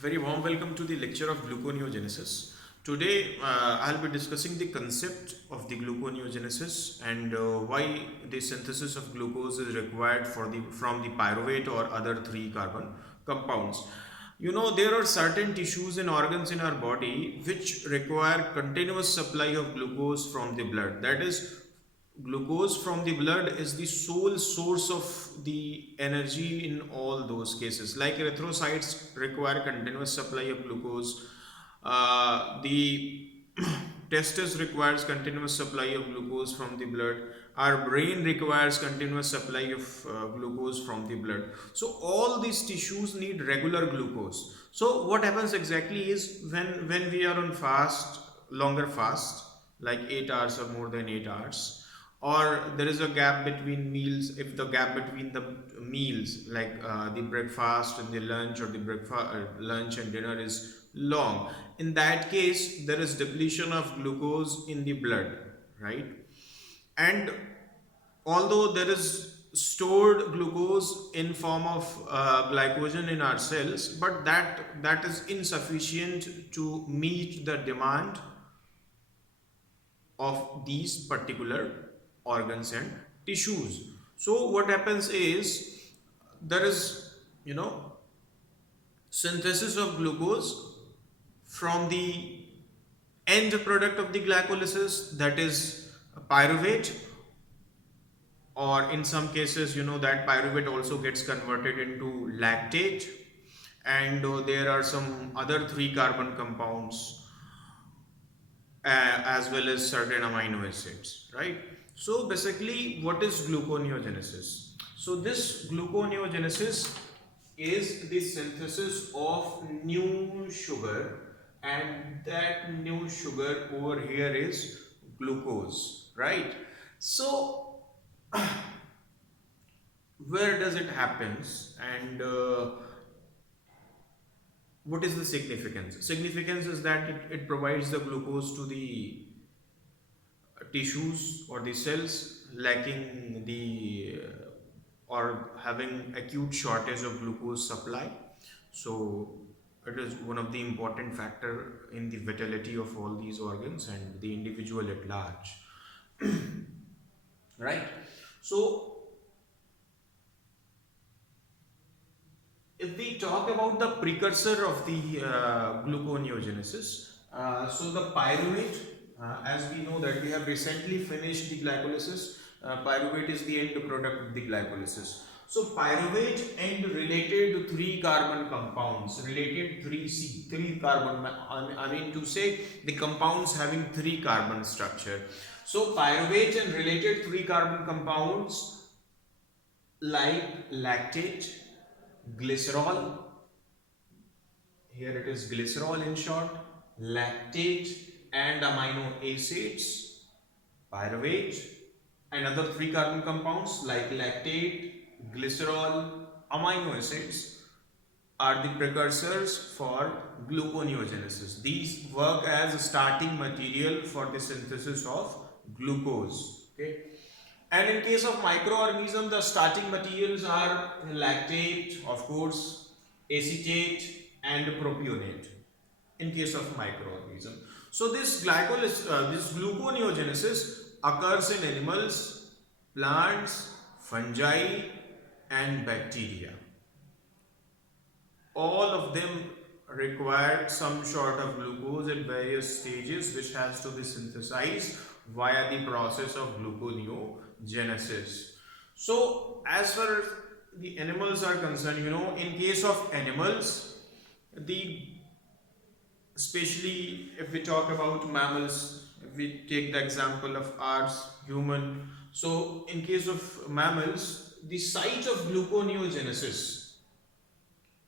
Very warm welcome to the lecture of gluconeogenesis. Today, I'll be discussing the concept of the gluconeogenesis and why the synthesis of glucose is required from the pyruvate or other three carbon compounds. There are certain tissues and organs in our body which require continuous supply of glucose from the blood. That is, glucose from the blood is the sole source of the energy in all those cases. Like erythrocytes require continuous supply of glucose, the testis requires continuous supply of glucose from the blood, our brain requires continuous supply of glucose from the blood. So all these tissues need regular glucose. So what happens exactly is when we are on fast, longer fast, like 8 hours or more than 8 hours, or there is a gap between meals. If the gap between the meals, like the breakfast and the lunch, or the breakfast lunch and dinner is long, in that case there is depletion of glucose in the blood, right? And although there is stored glucose in form of glycogen in our cells, but that is insufficient to meet the demand of these particular organs and tissues. So what happens is there is, synthesis of glucose from the end product of the glycolysis, that is pyruvate, or in some cases, that pyruvate also gets converted into lactate, and there are some other three carbon compounds, as well as certain amino acids, right? So basically, what is gluconeogenesis? So this gluconeogenesis is the synthesis of new sugar, and that new sugar over here is glucose, right? So where does it happens, and what is the significance? Significance is that it provides the glucose to the tissues or the cells lacking the or having acute shortage of glucose supply. So it is one of the important factor in the vitality of all these organs and the individual at large, right? So if we talk about the precursor of the gluconeogenesis, so the pyruvate, as we know that we have recently finished the glycolysis, pyruvate is the end product of the glycolysis. So pyruvate and related three carbon compounds, related three carbon, I mean to say the compounds having three carbon structure. So pyruvate and related three carbon compounds like lactate, glycerol, here it is glycerol in short, lactate, and amino acids, pyruvate, and other three carbon compounds like lactate, glycerol, amino acids are the precursors for gluconeogenesis. These work as a starting material for the synthesis of glucose. Okay. And in case of microorganism, the starting materials are lactate, of course, acetate, and propionate. In case of microorganism, so this gluconeogenesis occurs in animals, plants, fungi, and bacteria. All of them require some sort of glucose at various stages, which has to be synthesized via the process of gluconeogenesis. So as far as the animals are concerned, in case of animals, the especially if we talk about mammals, if we take the example of ours, human. So in case of mammals, the site of gluconeogenesis,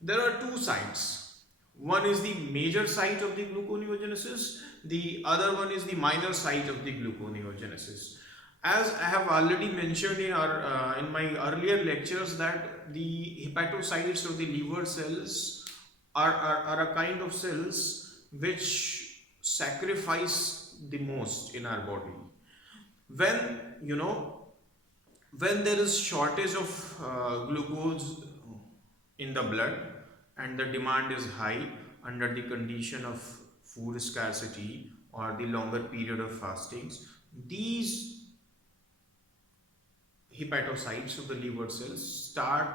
there are two sites. One is the major site of the gluconeogenesis, the other one is the minor site of the gluconeogenesis. As I have already mentioned in my earlier lectures, that the hepatocytes or the liver cells are a kind of cells which sacrifice the most in our body. When when there is shortage of glucose in the blood, and the demand is high under the condition of food scarcity or the longer period of fastings, these hepatocytes of the liver cells start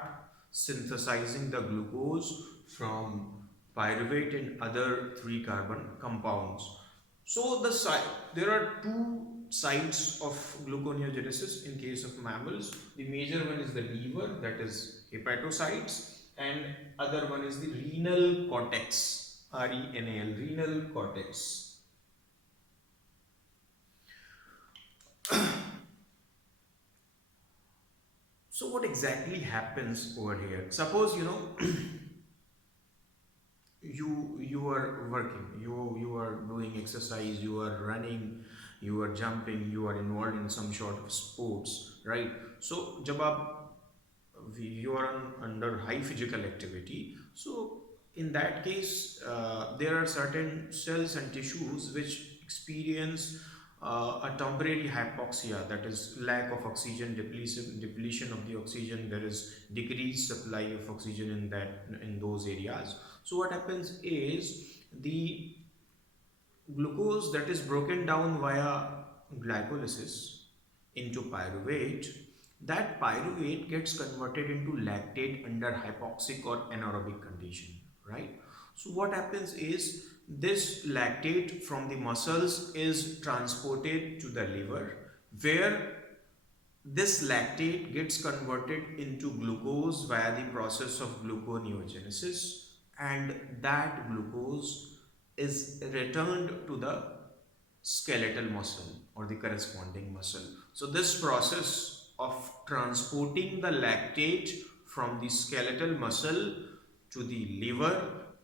synthesizing the glucose from pyruvate and other 3 carbon compounds. So there are two sites of gluconeogenesis in case of mammals. The major one is the liver, that is hepatocytes, and other one is the renal cortex, RENAL, renal cortex. So what exactly happens over here? Suppose you are working, you are doing exercise, you are running, you are jumping, you are involved in some sort of sports, right? So जब आप you are under high physical activity, so in that case there are certain cells and tissues which experience a temporary hypoxia, that is lack of oxygen, depletion of the oxygen. There is decreased supply of oxygen in those areas. So what happens is the glucose that is broken down via glycolysis into pyruvate, that pyruvate gets converted into lactate under hypoxic or anaerobic condition, right? So what happens is this lactate from the muscles is transported to the liver, where this lactate gets converted into glucose via the process of gluconeogenesis, and that glucose is returned to the skeletal muscle or the corresponding muscle. So this process of transporting the lactate from the skeletal muscle to the liver,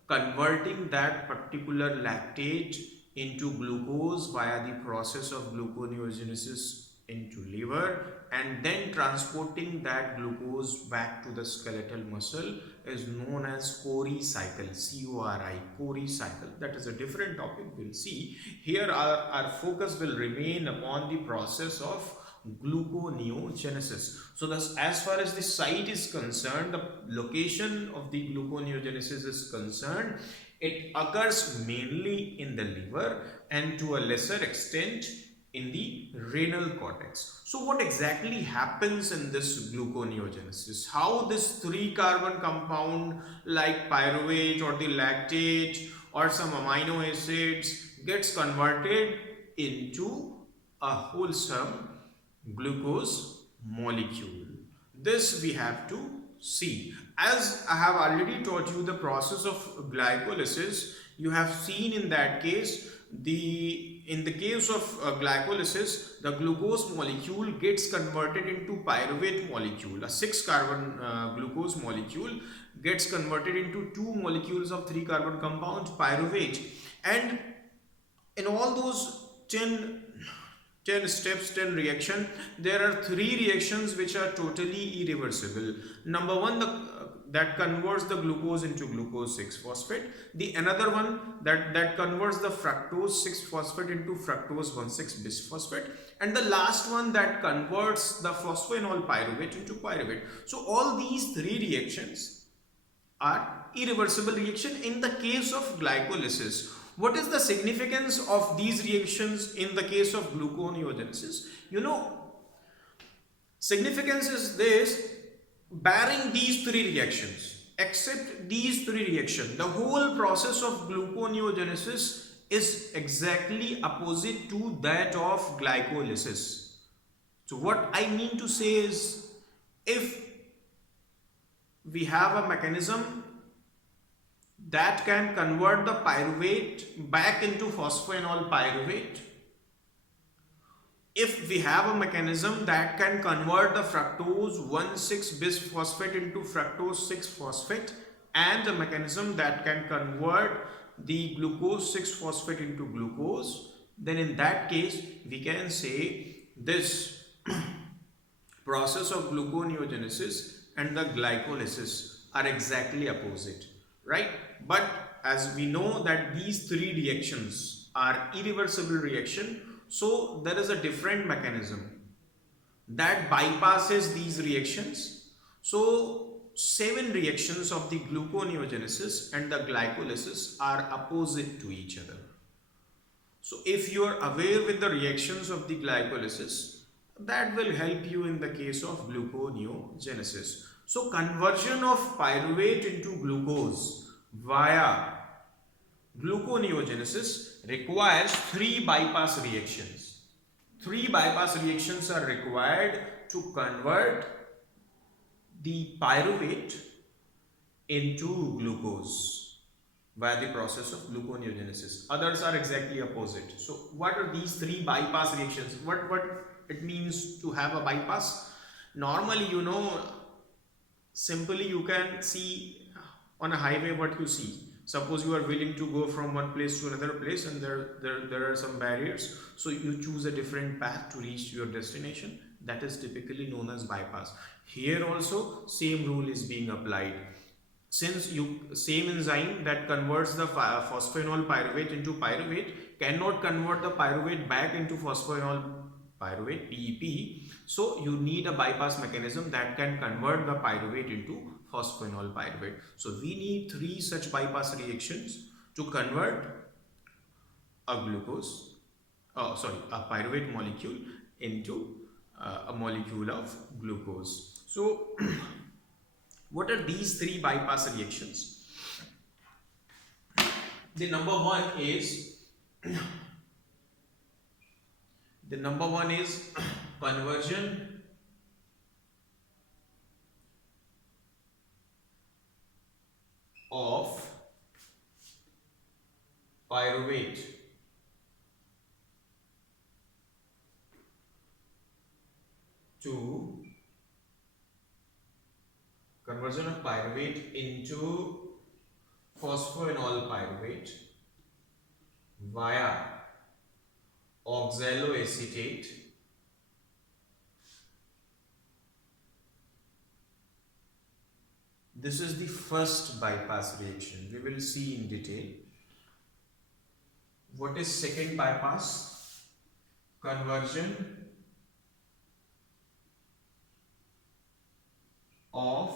converting that particular lactate into glucose via the process of gluconeogenesis into liver, and then transporting that glucose back to the skeletal muscle is known as Cori cycle, C-O-R-I, Cori cycle. That is a different topic we'll see. Here our focus will remain upon the process of gluconeogenesis. So thus, as far as the site is concerned, the location of the gluconeogenesis is concerned, it occurs mainly in the liver and to a lesser extent in the renal cortex. So what exactly happens in this gluconeogenesis? How this 3 carbon compound like pyruvate or the lactate or some amino acids gets converted into a wholesome glucose molecule? This we have to see. As I have already taught you the process of glycolysis, you have seen in that case in the case of glycolysis, the glucose molecule gets converted into pyruvate molecule. A 6 carbon glucose molecule gets converted into 2 molecules of 3 carbon compound pyruvate, and in all those 10 steps, 10 reaction, there are 3 reactions which are totally irreversible. Number one, that converts the glucose into glucose 6-phosphate. The another one that converts the fructose 6-phosphate into fructose 1,6-bisphosphate, and the last one that converts the phosphoenol pyruvate into pyruvate. So all these 3 reactions are irreversible reaction in the case of glycolysis. What is the significance of these reactions in the case of gluconeogenesis? Significance is this: barring these 3 reactions, except these 3 reactions, the whole process of gluconeogenesis is exactly opposite to that of glycolysis. So what I mean to say is, if we have a mechanism that can convert the pyruvate back into phosphoenol pyruvate, if we have a mechanism that can convert the fructose 1,6-bisphosphate into fructose 6-phosphate, and a mechanism that can convert the glucose 6-phosphate into glucose, then in that case we can say this process of gluconeogenesis and the glycolysis are exactly opposite, right? But as we know that these 3 reactions are irreversible reaction, so there is a different mechanism that bypasses these reactions. So seven reactions of the gluconeogenesis and the glycolysis are opposite to each other. So if you are aware with the reactions of the glycolysis, that will help you in the case of gluconeogenesis. So conversion of pyruvate into glucose via gluconeogenesis requires three bypass reactions. Three bypass reactions are required to convert the pyruvate into glucose via the process of gluconeogenesis. Others are exactly opposite. So what are these three bypass reactions? What it means to have a bypass? Normally, simply you can see on a highway what you see. Suppose you are willing to go from one place to another place and there are some barriers. So you choose a different path to reach your destination. That is typically known as bypass. Here also same rule is being applied. Since same enzyme that converts the phosphoenol pyruvate into pyruvate cannot convert the pyruvate back into phosphoenol pyruvate PEP, so you need a bypass mechanism that can convert the pyruvate into phosphoenol pyruvate. So we need three such bypass reactions to convert a a pyruvate molecule into a molecule of glucose. So what are these three bypass reactions? The number one is conversion of pyruvate into phosphoenol pyruvate via oxaloacetate This is the first bypass reaction. We will see in detail. What is second bypass? Conversion of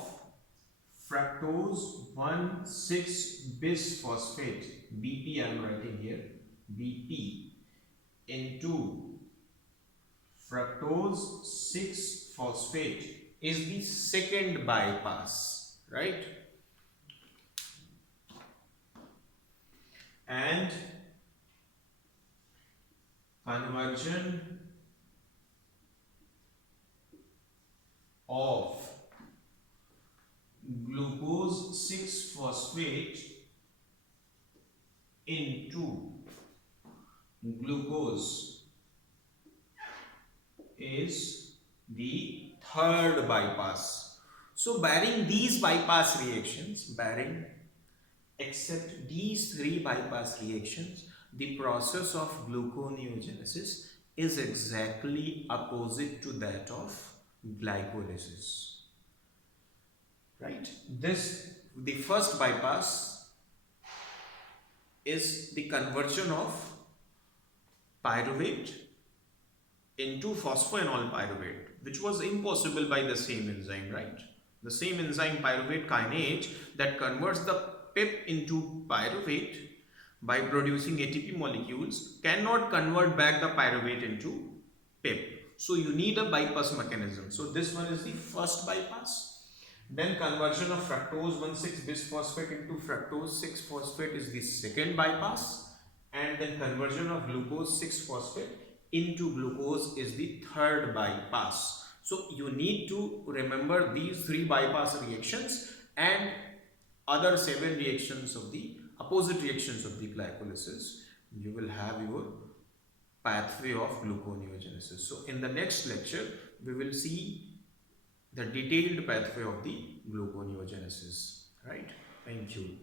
fructose 1,6-bisphosphate, BP I am writing here, BP, into fructose 6-phosphate is the second bypass, right? And conversion of glucose 6-phosphate into glucose is the third bypass. So barring these bypass reactions, except these three bypass reactions, the process of gluconeogenesis is exactly opposite to that of glycolysis. Right? The first bypass is the conversion of pyruvate into phosphoenol pyruvate, which was impossible by the same enzyme, right? The same enzyme pyruvate kinase that converts the PEP into pyruvate by producing ATP molecules cannot convert back the pyruvate into PEP. So you need a bypass mechanism. So this one is the first bypass. Then conversion of fructose 1,6-bisphosphate into fructose 6-phosphate is the second bypass. And then conversion of glucose 6-phosphate into glucose is the third bypass. So you need to remember these three bypass reactions and other 7 reactions of the opposite reactions of the glycolysis. You will have your pathway of gluconeogenesis. So in the next lecture, we will see the detailed pathway of the gluconeogenesis. Right? Thank you.